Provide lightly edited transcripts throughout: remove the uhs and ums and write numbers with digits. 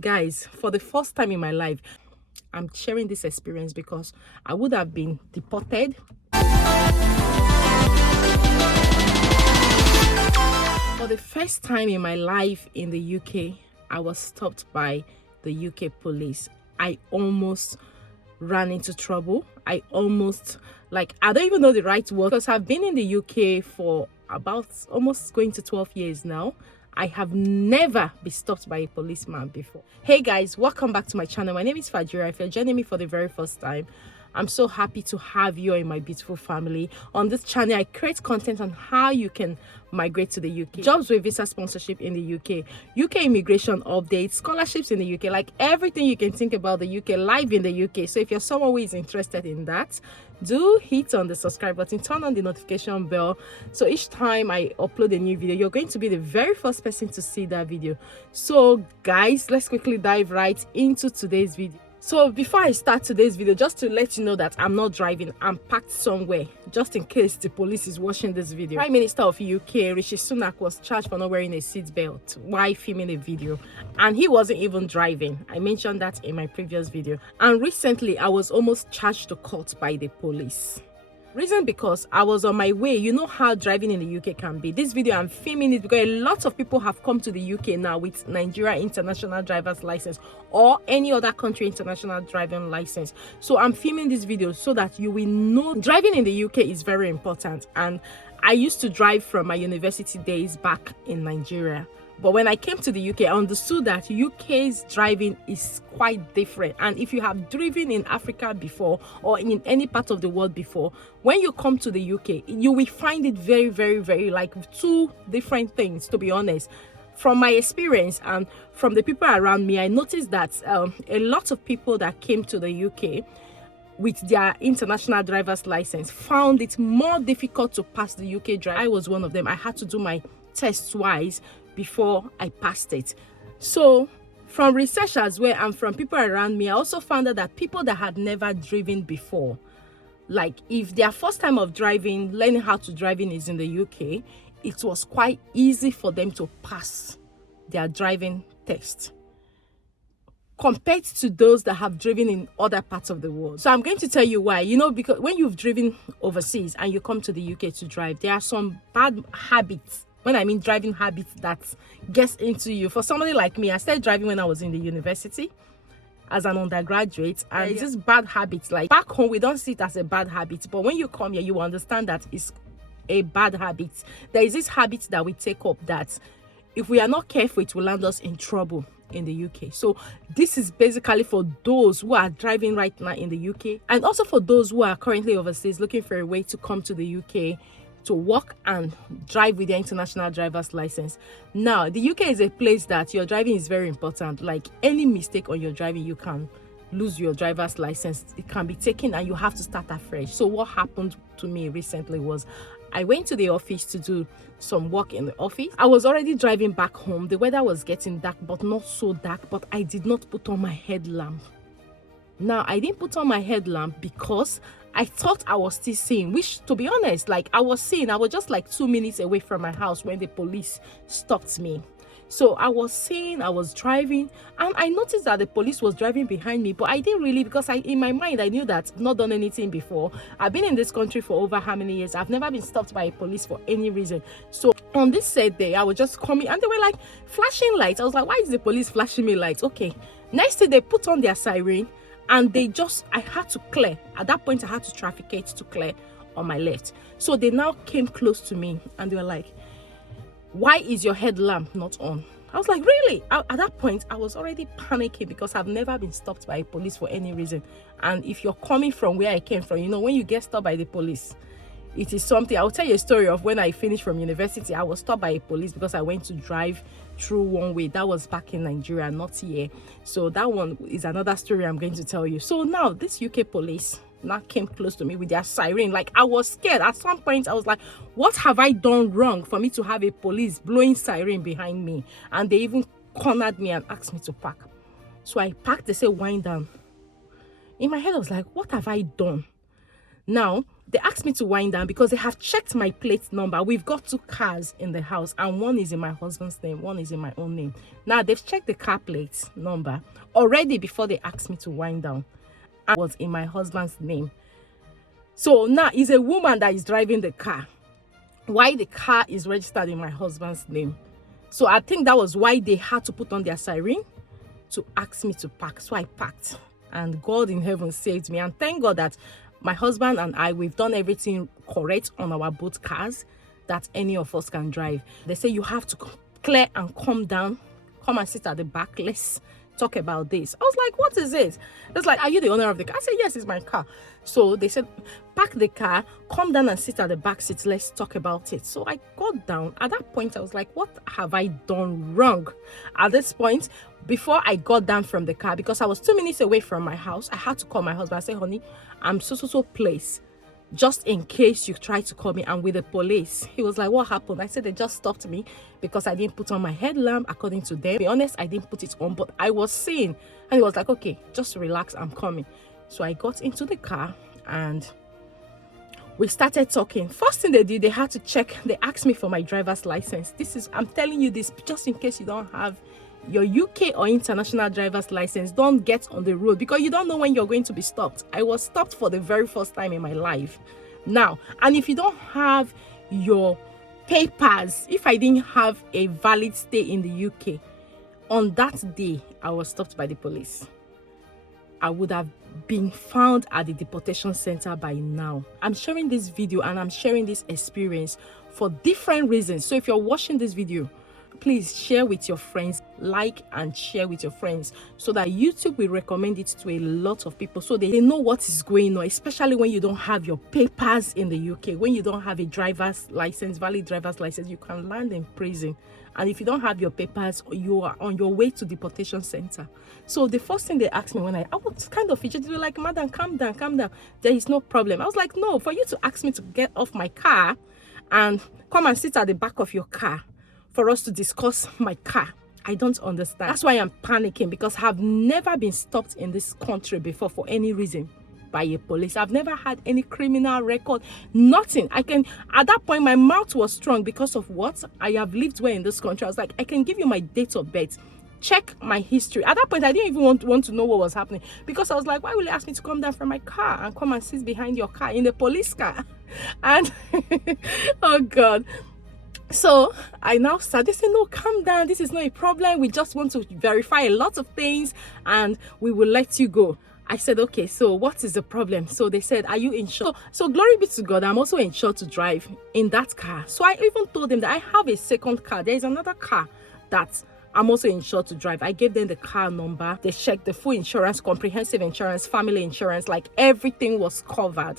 Guys, for the first time in my life, I'm sharing this experience because I would have been deported. For the first time in my life in the UK, I was stopped by the UK police. I almost ran into trouble. I don't even know the right word, because I've been in the UK for about almost going to 12 years now. I have never been stopped by a policeman before. Hey guys, welcome back to my channel. My name is Rafael. If you're joining me for the very first time, I'm so happy to have you in my beautiful family. On this channel, I create content on how you can migrate to the UK, jobs with visa sponsorship in the UK, UK immigration updates, scholarships in the UK, like everything you can think about the UK live in the UK. So if you're someone who is interested in that, do hit on the subscribe button, turn on the notification bell, so each time I upload a new video, you're going to be the very first person to see that video. So guys, let's quickly dive right into today's video. So before I start today's video, just to let you know that I'm not driving, I'm parked somewhere, just in case the police is watching this video. Prime Minister of UK, Rishi Sunak, was charged for not wearing a seatbelt while filming a video, and he wasn't even driving. I mentioned that in my previous video. And recently, I was almost charged to court by the police. Reason because I was on my way. You know how driving in the UK can be. This video I'm filming it because a lot of people have come to the UK now with Nigerian international driver's license or any other country international driving license. So I'm filming this video so that you will know driving in the UK is very important. And I used to drive from my university days back in Nigeria. But when I came to the UK, I understood that UK's driving is quite different. And if you have driven in Africa before or in any part of the world before, when you come to the UK, you will find it very like two different things, to be honest. From my experience and from the people around me, I noticed that a lot of people that came to the UK with their international driver's license found it more difficult to pass the UK drive. I was one of them. I had to do my test twice before I passed it. So from research as well and from people around me, I also found out that people that had never driven before, like if their first time of driving, learning how to driving is in the UK, it was quite easy for them to pass their driving test compared to those that have driven in other parts of the world. So I'm going to tell you why. You know, because when you've driven overseas and you come to the UK to drive, there are some bad habits. When I mean driving habits that gets into you. For somebody like me, I started driving when I was in the university as an undergraduate, and it's just bad habits. Like back home, we don't see it as a bad habit, but when you come here, you understand that it's a bad habit. There is this habit that we take up that if we are not careful, it will land us in trouble in the UK. So this is basically for those who are driving right now in the UK, and also for those who are currently overseas looking for a way to come to the UK to work and drive with their international driver's license. Now, the UK is a place that your driving is very important. Like any mistake on your driving, you can lose your driver's license. It can be taken and you have to start afresh. So what happened to me recently was I went to the office to do some work in the office. I was already driving back home. The weather was getting dark, but not so dark, but I did not put on my headlamp. Now, I didn't put on my headlamp because I thought I was still seeing, which to be honest, like I was seeing, I was just like 2 minutes away from my house when the police stopped me. So I was seeing, I was driving, and I noticed that the police was driving behind me, but I didn't really, because in my mind, I knew that I've not done anything before. I've been in this country for over how many years? I've never been stopped by a police for any reason. So on this said day, I was just coming and they were like flashing lights. I was like, why is the police flashing me lights? Okay. Next thing, they put on their siren. And I had to clear. At that point, I had to trafficate to clear on my left. So they now came close to me and they were like, why is your headlamp not on? I was like, really? At that point, I was already panicking because I've never been stopped by a police for any reason. And if you're coming from where I came from, you know, when you get stopped by the police, it is something. I'll tell you a story of when I finished from university. I was stopped by a police because I went to drive through one way. That was back in Nigeria, not here. So that one is another story I'm going to tell you. So now this UK police now came close to me with their siren. Like I was scared. At some point I was like, what have I done wrong for me to have a police blowing siren behind me? And they even cornered me and asked me to park. So I parked. They said wind down. In my head I was like, what have I done? Now They asked me to wind down because they have checked my plate number. We've got 2 cars in the house, and one is in my husband's name, one is in my own name. Now they've checked the car plate number already before they asked me to wind down, and it was in my husband's name. So now it's a woman that is driving the car, why the car is registered in my husband's name. So I think that was why they had to put on their siren to ask me to park. So I parked, and God in heaven saved me. And thank God that my husband and I, we've done everything correct on our both cars that any of us can drive. They say you have to clear and come down, come and sit at the back. Let's talk about this. I was like, what is it? It's like, are you the owner of the car? I said, yes, it's my car. So they said, park the car, come down and sit at the back seat. Let's talk about it. So I got down. At that point, I was like, what have I done wrong? At this point, before I got down from the car, because I was 2 minutes away from my house, I had to call my husband. I said, honey, I'm so place, just in case you try to call me. I'm with the police. He was like, what happened? I said, they just stopped me because I didn't put on my headlamp according to them. To be honest, I didn't put it on, but I was seeing. And he was like, okay, just relax, I'm coming. So I got into the car and we started talking. First thing they did, they had to check. They asked me for my driver's license. I'm telling you this just in case you don't have your UK or international driver's license. Don't get on the road because you don't know when you're going to be stopped. I was stopped for the very first time in my life now. And if you don't have your papers, if I didn't have a valid stay in the UK, on that day I was stopped by the police, I would have been found at the deportation center by now. I'm sharing this video and I'm sharing this experience for different reasons. So if you're watching this video, please share with your friends, like and share with your friends so that YouTube will recommend it to a lot of people so they know what is going on, especially when you don't have your papers in the UK. When you don't have a driver's license, valid driver's license, you can land in prison. And if you don't have your papers, you are on your way to deportation center. So the first thing they asked me when I was kind of fidgety, they were like, madam, calm down, calm down. There is no problem. I was like, no, for you to ask me to get off my car and come and sit at the back of your car for us to discuss my car, I don't understand. That's why I'm panicking, because I've never been stopped in this country before for any reason by a police. I've never had any criminal record, nothing. At that point, my mouth was strong because of what? I have lived well in this country. I was like, I can give you my date of birth, check my history. At that point, I didn't even want to know what was happening, because I was like, why will you ask me to come down from my car and come and sit behind your car in the police car? And oh God. So I now started saying, no, calm down, this is not a problem, we just want to verify a lot of things and we will let you go. I said, okay, so what is the problem? So they said, are you insured? So glory be to God, I'm also insured to drive in that car. So I even told them that I have a second car. There is another car that I'm also insured to drive. I gave them the car number. They checked the full insurance, comprehensive insurance, family insurance, like everything was covered.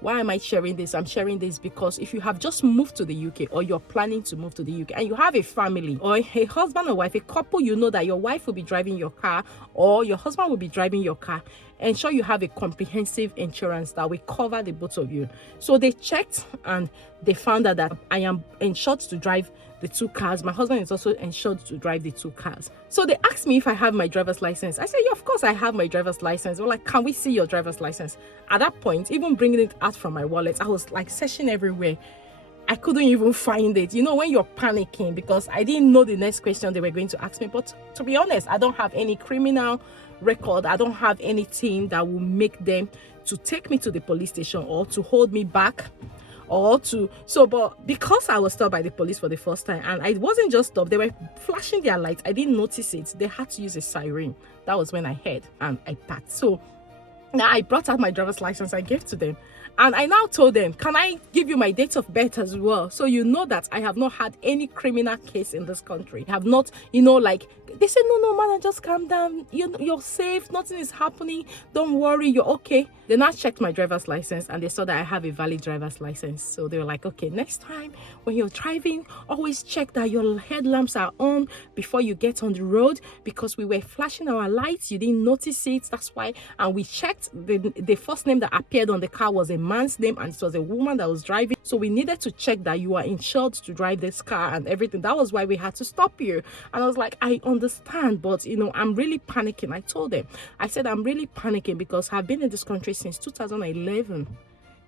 Why am I sharing this? I'm sharing this because if you have just moved to the UK, or you're planning to move to the UK, and you have a family or a husband or wife, a couple, you know that your wife will be driving your car or your husband will be driving your car, ensure you have a comprehensive insurance that will cover the both of you. So they checked and they found out that I am insured to drive the 2 cars. My husband is also insured to drive the 2 cars. So they asked me if I have my driver's license. I said, yeah, of course I have my driver's license. They were like, can we see your driver's license? At that point, even bringing it out from my wallet, I was like searching everywhere. I couldn't even find it. You know, when you're panicking, because I didn't know the next question they were going to ask me. But to be honest, I don't have any criminal record. I don't have anything that will make them to take me to the police station or to hold me back. But because I was stopped by the police for the first time, and I wasn't just stopped, they were flashing their lights. I didn't notice it. They had to use a siren. That was when I heard and I parked. So now I brought out my driver's license. I gave to them. And I now told them, can I give you my date of birth as well? So you know that I have not had any criminal case in this country. I have not, like, they said, no, man, just calm down. You're safe. Nothing is happening. Don't worry. You're okay. They now checked my driver's license and they saw that I have a valid driver's license. So they were like, okay, next time when you're driving, always check that your headlamps are on before you get on the road, because we were flashing our lights. You didn't notice it. That's why. And we checked the first name that appeared on the car was a man's name and it was a woman that was driving. So we needed to check that you are insured to drive this car and everything. That was why we had to stop you. And I was like, I understand, but I'm really panicking. I told them, I said, I'm really panicking because I've been in this country since 2011.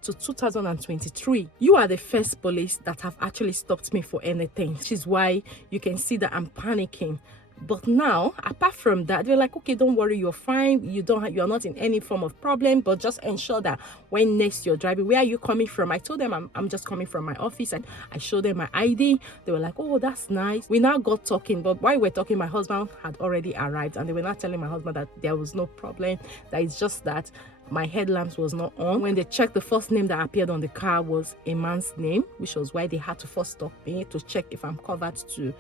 to 2023. You are the first police that have actually stopped me for anything, which is why you can see that I'm panicking. But now, apart from that, they're like, okay, don't worry, you're fine. You're not in any form of problem, but just ensure that when next you're driving, where are you coming from? I told them I'm just coming from my office, and I showed them my ID. They were like, oh, that's nice. We now got talking, but while we're talking, my husband had already arrived, and they were not telling my husband that there was no problem, that it's just that my headlamps was not on. When they checked, the first name that appeared on the car was a man's name, which was why they had to first stop me to check if I'm covered to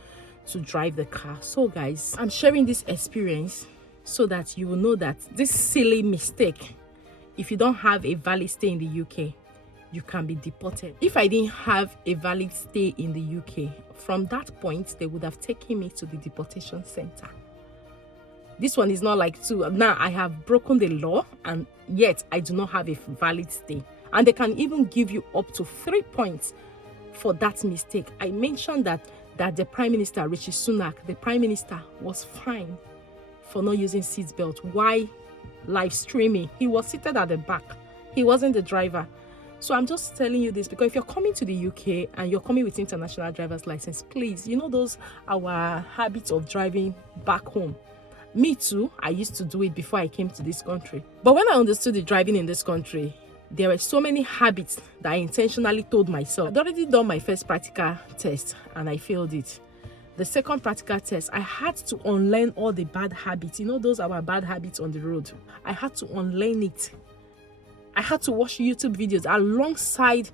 drive the car. So guys, I'm sharing this experience so that you will know that this silly mistake, if you don't have a valid stay in the UK, you can be deported. If I didn't have a valid stay in the UK, from that point they would have taken me to the deportation center. This one is not like now I have broken the law and yet I do not have a valid stay, and they can even give you up to 3 points for that mistake. I mentioned that the Prime Minister, Rishi Sunak, the Prime Minister, was fined for not using seatbelt. Why live streaming? He was seated at the back. He wasn't the driver. So I'm just telling you this because if you're coming to the UK and you're coming with international driver's license, please, you know those our habits of driving back home. Me too, I used to do it before I came to this country. But when I understood the driving in this country, there were so many habits that I intentionally told myself. I'd already done my first practical test and I failed it. The second practical test, I had to unlearn all the bad habits. You know, those are our bad habits on the road. I had to unlearn it. I had to watch YouTube videos alongside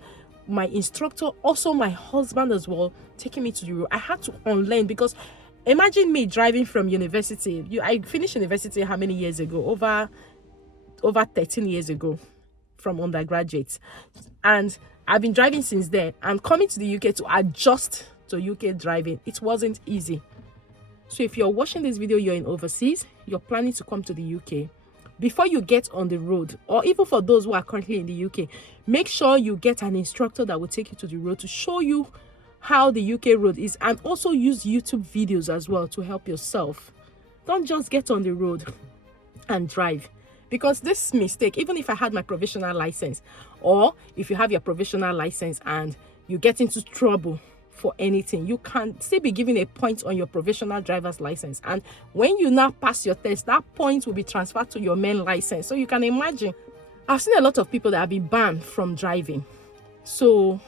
my instructor, also my husband as well, taking me to the road. I had to unlearn because imagine me driving from university. I finished university how many years ago? Over 13 years ago. From undergraduates, and I've been driving since then. And coming to the UK to adjust to UK driving, it wasn't easy. So if you're watching this video, you're in overseas, you're planning to come to the UK, before you get on the road, or even for those who are currently in the UK, make sure you get an instructor that will take you to the road to show you how the UK road is, and also use YouTube videos as well to help yourself. Don't just get on the road and drive. Because this mistake, even if I had my provisional license, or if you have your provisional license and you get into trouble for anything, you can still be given a point on your provisional driver's license. And when you now pass your test, that point will be transferred to your main license. So you can imagine, I've seen a lot of people that have been banned from driving. So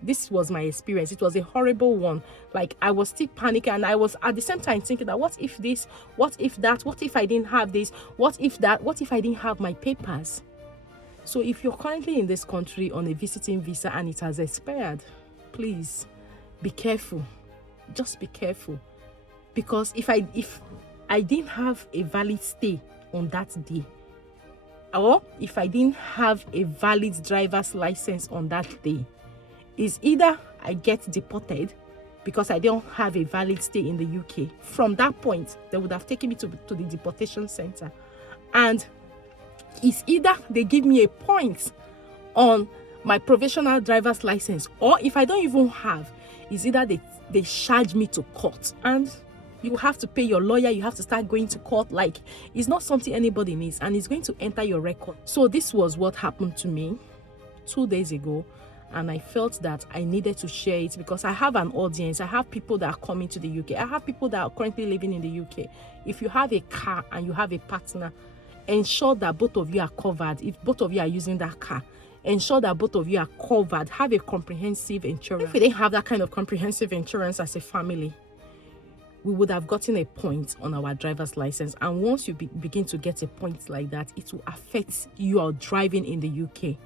this was my experience. It was a horrible one. Like, I was still panicking, and I was at the same time thinking that what if this, what if that, what if I didn't have this, what if that, what if I didn't have my papers? So if you're currently in this country on a visiting visa and it has expired, please be careful. Just be careful. Because if I didn't have a valid stay on that day, or if I didn't have a valid driver's license on that day, is either I get deported because I don't have a valid stay in the UK. From that point, they would have taken me to the deportation center. And it's either they give me a point on my provisional driver's license, or if I don't even have, it's either they charge me to court. And you have to pay your lawyer, you have to start going to court. Like, it's not something anybody needs, and it's going to enter your record. So this was what happened to me 2 days ago. And I felt that I needed to share it because I have an audience. I have people that are coming to the UK. I have people that are currently living in the UK. If you have a car and you have a partner, ensure that both of you are covered. If both of you are using that car, ensure that both of you are covered. Have a comprehensive insurance. If we didn't have that kind of comprehensive insurance as a family, we would have gotten a point on our driver's license. And once you begin to get a point like that, it will affect your driving in the UK.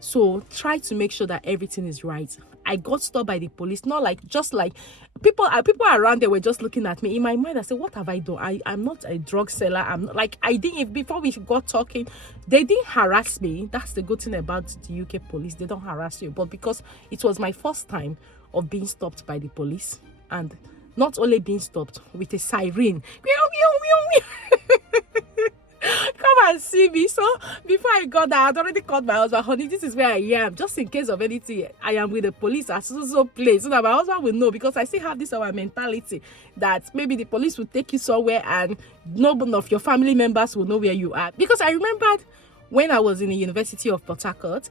So try to make sure that everything is right. I got stopped by the police, not like, just like people around there were just looking at me. In my mind, I said, what have I done? I'm not a drug seller. I'm not, like, I didn't, before we got talking, they didn't harass me. That's the good thing about the UK police. They don't harass you. But because it was my first time of being stopped by the police, and not only being stopped with a siren, come and see me. So before I got that, I'd already called my husband. Honey, this is where I am, just in case of anything. I am with the police at so place, so that my husband will know, because I still have this our mentality that maybe the police will take you somewhere and none of your family members will know where you are. Because I remembered when I was in the University of Port Harcourt,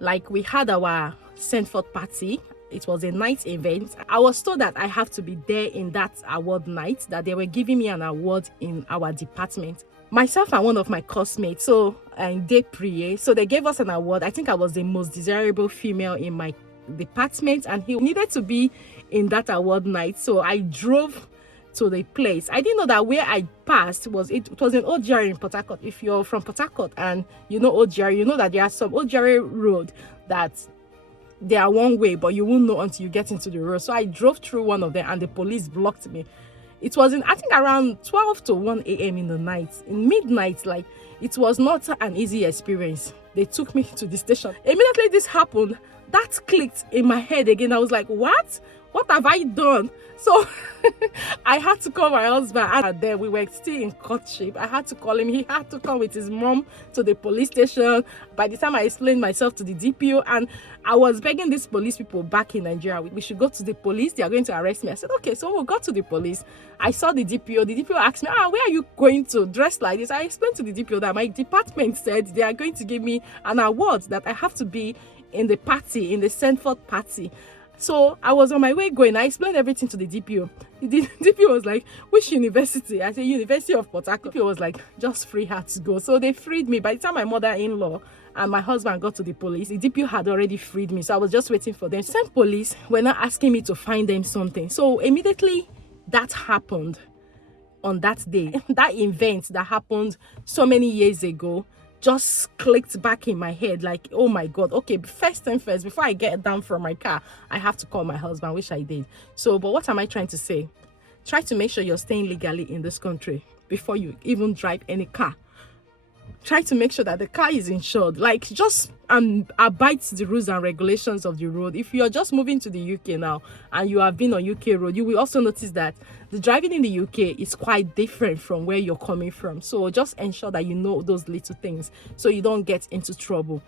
Like, we had our Sandford party. It was a night event. I was told that I have to be there in that award night, that they were giving me an award in our department. Myself and one of my classmates, so they pre, so they gave us an award. I think I was the most desirable female in my department, and he needed to be in that award night. So I drove to the place. I didn't know that where I passed was in OGR in Port Harcourt. If you're from Port Harcourt and you know OGR, you know that there are some OGR road that they are one way, but you won't know until you get into the road. So I drove through one of them and the police blocked me. It was I think around 12 to 1 a.m. in the night, in midnight. Like, it was not an easy experience. They took me to the station. Immediately this happened, that clicked in my head again. I was like, what have I done? So I had to call my husband, and then we were still in courtship. I had to call him. He had to come with his mom to the police station. By the time I explained myself to the DPO, and I was begging these police people back in Nigeria, we should go to the police. They are going to arrest me. I said, okay. So we got to the police. I saw the DPO. The DPO asked me, where are you going to, dress like this? I explained to the DPO that my department said they are going to give me an award, that I have to be in the party, in the Sandford party. So I was on my way going. I explained everything to the DPO. The DPO was like, which university? I said, University of Port Harcourt. DPO was like, just free her to go. So they freed me. By the time my mother-in-law and my husband got to the police, the DPO had already freed me. So I was just waiting for them. Same police were not asking me to find them something. So immediately that happened on that day. That event that happened so many years ago just clicked back in my head, like, oh my god, okay, first thing first, before I get down from my car, I have to call my husband, which I did. So, but what am I trying to say? Try to make sure you're staying legally in this country before you even drive any car. Try to make sure that the car is insured. Like, just abide the rules and regulations of the road. If you're just moving to the UK now and you have been on UK road, you will also notice that the driving in the UK is quite different from where you're coming from. So just ensure that you know those little things so you don't get into trouble.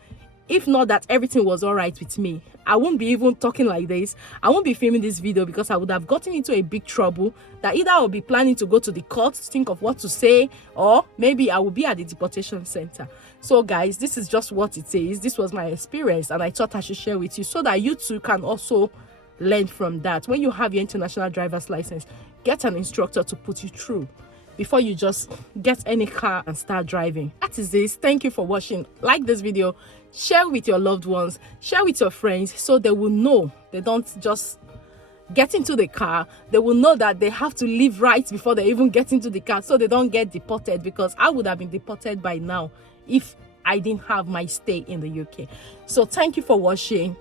If not that everything was all right with me, I won't be even talking like this. I won't be filming this video, because I would have gotten into a big trouble that either I will be planning to go to the court to think of what to say, or maybe I will be at the deportation center. So guys, this is just what it is. This was my experience, and I thought I should share with you so that you too can also learn from that. When you have your international driver's license, get an instructor to put you through before you just get any car and start driving. That is this. Thank you for watching. Like this video, share with your loved ones, share with your friends, so they will know they don't just get into the car. They will know that they have to live right before they even get into the car, so they don't get deported, because I would have been deported by now if I didn't have my stay in the UK. So thank you for watching.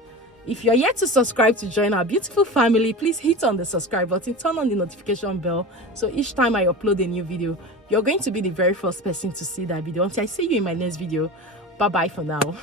If you're yet to subscribe to join our beautiful family, please hit on the subscribe button, turn on the notification bell, so each time I upload a new video, you're going to be the very first person to see that video. Until I see you in my next video, bye bye for now.